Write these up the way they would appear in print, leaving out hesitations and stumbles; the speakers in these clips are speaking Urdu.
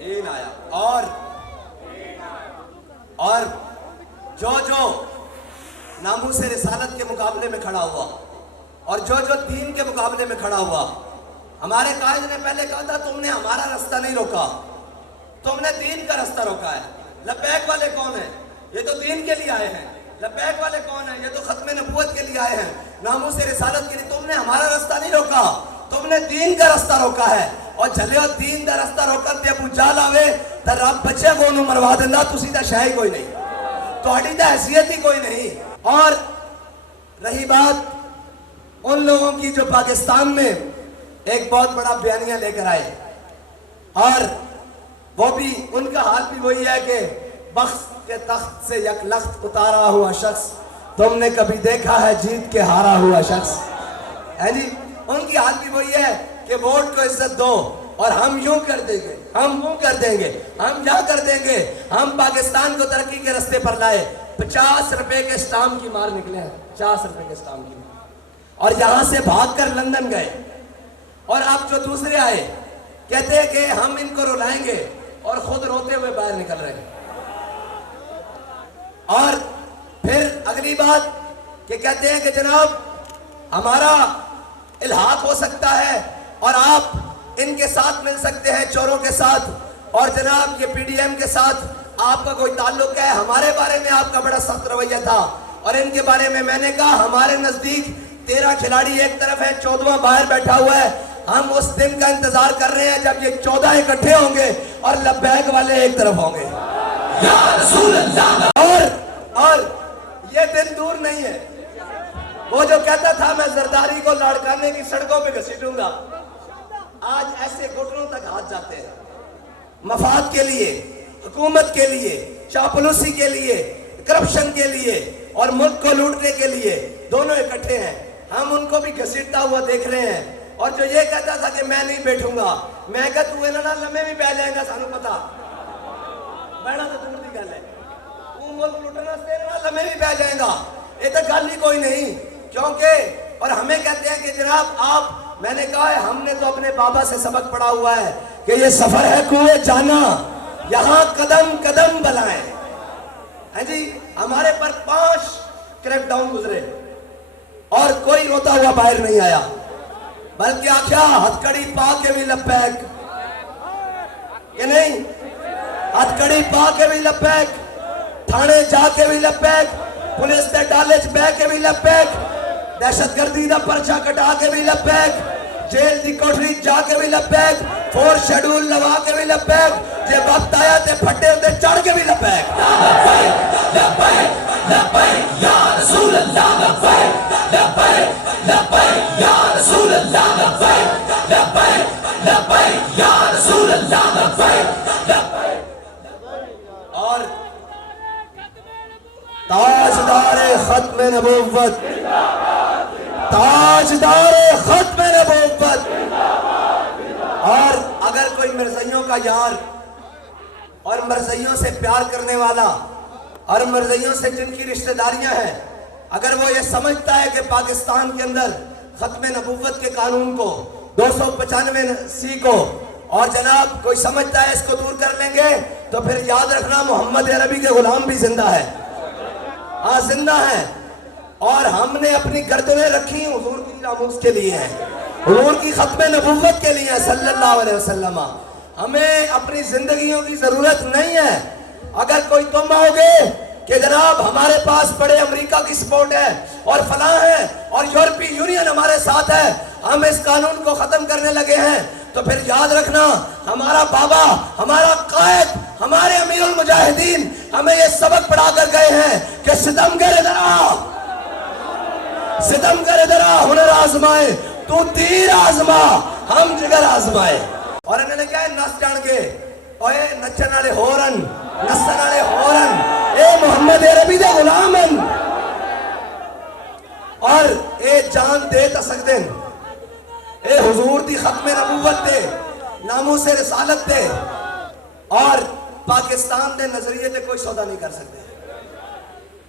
دین آیا اور جو ناموس رسالت کے مقابلے میں کھڑا ہوا اور جو دین کے مقابلے میں کھڑا ہوا، ہمارے قائد نے پہلے کہا تھا تم نے ہمارا راستہ نہیں روکا، تم نے دین کا راستہ روکا ہے۔ لبیک والے کون ہیں؟ یہ تو دین کے لیے آئے ہیں۔ لبیک والے کون ہیں؟ یہ تو ختم نبوت کے لیے آئے ہیں، ناموس رسالت کے لیے۔ تم نے ہمارا راستہ نہیں روکا، تم نے دین کا راستہ روکا ہے۔ اور جھلیو دین کا راستہ روکن تے ابو جہل آوے تے رب بچے کو انہوں مروا دیندا، تسی تے شے ہی کوئی نہیں، تہاڈی تے حیثیت ہی کوئی نہیں۔ اور رہی بات ان لوگوں کی جو پاکستان میں ایک بہت بڑا بیانیہ لے کر آئے، اور وہ بھی ان کا حال بھی وہی ہے کہ بخت کے تخت سے یک لخت اتارا ہوا شخص تم نے کبھی دیکھا ہے جیت کے ہارا ہوا شخص ہے جی۔ ان کی حال بھی وہی ہے کہ ووٹ کو عزت دو اور ہم یوں کر دیں گے، ہم وہ کر دیں گے، ہم یہاں کر دیں گے، ہم پاکستان کو ترقی کے رستے پر لائے۔ 50 روپے کے اسٹامپ کی مار نکلے ہیں، 50 روپے کے اسٹامپ کی مار، اور یہاں سے بھاگ کر لندن گئے۔ اور اب جو دوسرے آئے کہتے ہیں کہ ہم ان کو رلائیں گے اور خود روتے ہوئے باہر نکل رہے ہیں۔ اور پھر اگلی بات کہ کہتے ہیں کہ جناب ہمارا الحاق ہو سکتا ہے اور آپ ان کے ساتھ مل سکتے ہیں، چوروں کے ساتھ، اور جناب یہ پی ڈی ایم کے ساتھ آپ کا کوئی تعلق ہے۔ ہمارے بارے میں آپ کا بڑا سخت رویہ تھا، اور ان کے بارے میں نے کہا ہمارے نزدیک 13 کھلاڑی ایک طرف ہے، 14واں باہر بیٹھا ہوا ہے۔ ہم اس دن کا انتظار کر رہے ہیں جب یہ 14 اکٹھے ہوں گے اور لبیک والے ایک طرف ہوں گے یا رسول اللہ۔ اور یہ دن دور نہیں ہے، وہ جو کہتا تھا میں زرداری کو لاڑکانے کی سڑکوں پہ گھسیٹوں گا، آج ایسے گھٹنوں تک ہاتھ جاتے ہیں، مفاد کے لیے، حکومت کے لیے، چاپلوسی کے لیے، کرپشن کے لیے اور ملک کو لوٹنے کے لیے، دونوں اکٹھے ہیں۔ ہم ان کو بھی گھسیٹتا ہوا دیکھ رہے ہیں۔ اور جو یہ کہتا تھا کہ میں نہیں بیٹھوں گا، میں کہتا تو انہاں لمحے بھی بہ جائے گا، سانو پتا بیٹھا تو دور دی گل ہے، وہ ملک لوٹنا سے لمحے بھی بہ جائے گا، یہ تو گل ہی کوئی نہیں۔ کیونکہ اور ہمیں کہتے ہیں کہ جناب آپ، میں نے کہا ہے ہم نے تو اپنے بابا سے سبق پڑھا ہوا ہے کہ یہ سفر ہے کوئے جانا، یہاں قدم قدم بلائیں، ہے جی۔ ہمارے پر 5 کریک ڈاؤن گزرے اور کوئی روتا ہوا باہر نہیں آیا، بلکہ آخیا ہتھ کڑی پا کے بھی لبیک کہ نہیں، ہتھ کڑی پا کے بھی لبیک، تھانے جا کے بھی لبیک، پولیس دے ڈالے چ بہ کے بھی لبیک، دہشت گردی دا پرچہ کٹا کے بھی لبیک، جیل دی کوٹری جا کے بھی لبیک، 4 شیڈول لوا کے بھی لبیک، جے وقت آیا تے پھٹے ہوتے چڑھ کے بھی لبیک۔ لبیک لبیک لبیک یا رسول اللہ، لبیک لبیک لبیک یا رسول اللہ، لبیک لبیک لبیک یا رسول اللہ، لبیک لبیک۔ اور تاجدار ختم نبوت، تاجدار ختم نبوت۔ اور اگر کوئی مرزائیوں کا یار اور مرزائیوں سے پیار کرنے والا اور مرزائیوں سے جن کی رشتہ داریاں ہیں، اگر وہ یہ سمجھتا ہے کہ پاکستان کے اندر ختم نبوت کے قانون کو، 295 کو، اور جناب کوئی سمجھتا ہے اس کو دور کر لیں گے، تو پھر یاد رکھنا محمد عربی کے غلام بھی زندہ ہے، ہاں زندہ ہیں۔ اور ہم نے اپنی گردنیں رکھی حضور کی ناموس کے لیے ہیں، حضور کی ختم نبوت کے لیے ہیں صلی اللہ علیہ وسلم۔ ہمیں اپنی زندگیوں کی ضرورت نہیں ہے۔ اگر کوئی تم آؤ گے کہ جناب ہمارے پاس بڑے امریکہ کی سپورٹ ہے اور فلاں ہے اور یورپی یونین ہمارے ساتھ ہے، ہم اس قانون کو ختم کرنے لگے ہیں، تو پھر یاد رکھنا ہمارا بابا، ہمارا قائد، ہمارے امیر المجاہدین ہمیں یہ سبق پڑھا کر گئے ہیں کہ ستم گر ادھر آ، ستم گر ادھر آ، ہنر آزمائے تو تیر آزما، ہم جگر آزمائے۔ اور انہوں نے کہا ہے نس جان کے، اوے نچن والے ہورن، نسن والے ہورن، اے محمد عربی دے غلامن، اور اے جان دے تا سکتے ہیں، اے حضور دی ختم نبوت دے، ناموس رسالت دے، اور پاکستان دے نظریے دے کوئی سودا نہیں کر سکتے۔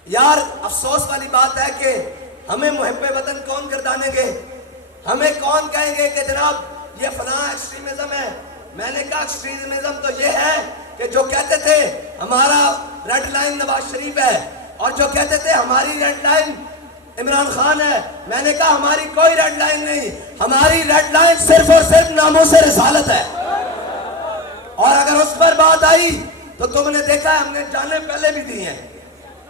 یار افسوس والی بات ہے کہ ہمیں محب وطن کون گردانیں گے، ہمیں کون کہیں گے کہ جناب یہ فلاں ایکسٹریمزم ہے، میں نے کہا ایکسٹریمزم تو یہ ہے کہ جو کہتے تھے ہمارا ریڈ لائن نواز شریف ہے اور جو کہتے تھے ہماری ریڈ لائن عمران خان ہے. میں نے کہا ہماری کوئی ریڈ لائن نہیں, ہماری ریڈ لائن صرف اور صرف ناموس رسالت ہے. اور اگر اس پر بات آئی تو تم نے دیکھا ہے ہم نے جانیں پہلے بھی دی ہیں,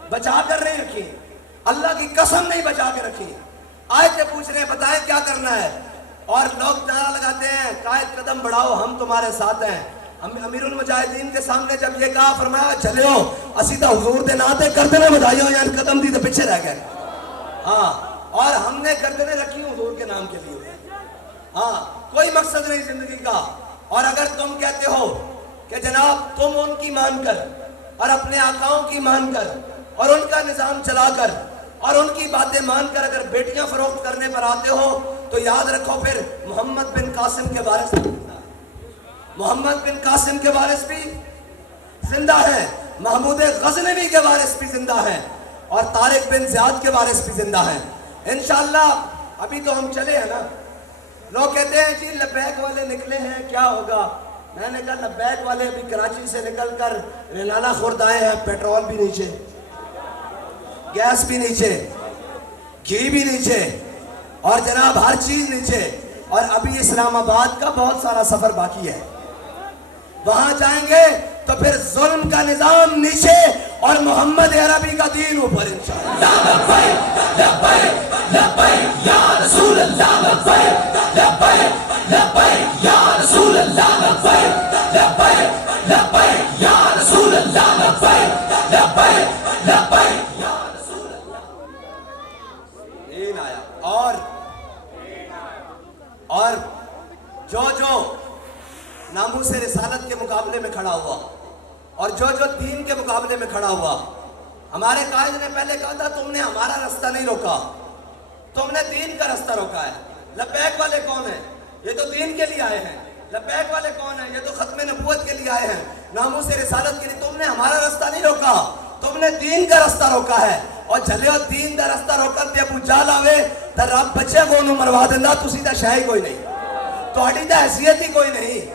بچا کر نہیں رکھی, اللہ کی قسم نہیں بچا کے رکھی. آیتیں پوچھ رہے ہیں بتائیں کیا کرنا ہے, اور لوگ نعرہ لگاتے ہیں قائد قدم بڑھاؤ ہم تمہارے ساتھ ہیں. امیر المجاہدین کے سامنے جب یہ کہا فرمایا چلو اسی تو حضور دے ناتے گردنیں بجائیو یعنی قدم دی تو پیچھے رہ گئے. ہاں, اور ہم نے گردنیں رکھی حضور کے نام کے لیے. ہاں, کوئی مقصد نہیں زندگی کا. اور اگر تم کہتے ہو کہ جناب تم ان کی مان کر اور اپنے آقاؤں کی مان کر اور ان کا نظام چلا کر اور ان کی باتیں مان کر اگر بیٹیاں فروخت کرنے پر آتے ہو تو یاد رکھو پھر محمد بن قاسم کے وارث محمد بن قاسم کے وارث بھی زندہ ہیں, محمود غزنوی کے وارث بھی زندہ ہیں, اور طارق بن زیاد کے وارث بھی زندہ ہیں. انشاءاللہ ابھی تو ہم چلے ہیں نا. لوگ کہتے ہیں جی لبیک والے نکلے ہیں کیا ہوگا. میں نے کہا لبیک والے ابھی کراچی سے نکل کر رینالہ خورد آئے ہیں, پیٹرول بھی نیچے, گیس بھی نیچے, گھی بھی نیچے, اور جناب ہر چیز نیچے, اور ابھی اسلام آباد کا بہت سارا سفر باقی ہے. وہاں جائیں گے تو پھر ظلم کا نظام نیچے اور محمد عربی کا دین اوپر انشاءاللہ. لبیک لبیک لبیک یا رسول اللہ, لبیک لبیک لبیک یا رسول اللہ, لبیک لبیک لبیک یا رسول اللہ, لبیک لبیک لبیک یا رسول اللہ. دین آیا. اور جو ناموس رسالت کے مقابلے میں کھڑا ہوا اور جو دین کے مقابلے میں کھڑا ہوا, ہمارے قائد نے پہلے کہا تھا تم نے ہمارا راستہ نہیں روکا, تم نے دین کا راستہ روکا ہے. لبیک والے کون ہیں؟ یہ تو دین کے لیے آئے ہیں. لبیک والے کون ہیں؟ یہ تو ختم نبوت کے لیے آئے ہیں, ناموس رسالت کے لیے. تم نے ہمارا راستہ نہیں روکا, تم نے دین کا راستہ روکا ہے. اور جھلیو دین کا راستہ روکن تے ابو جہل آوے تے رب بچے کو انہوں مروا دیندا, تسی تے شے ہی کوئی نہیں, تہاڈی تے حیثیت ہی کوئی نہیں.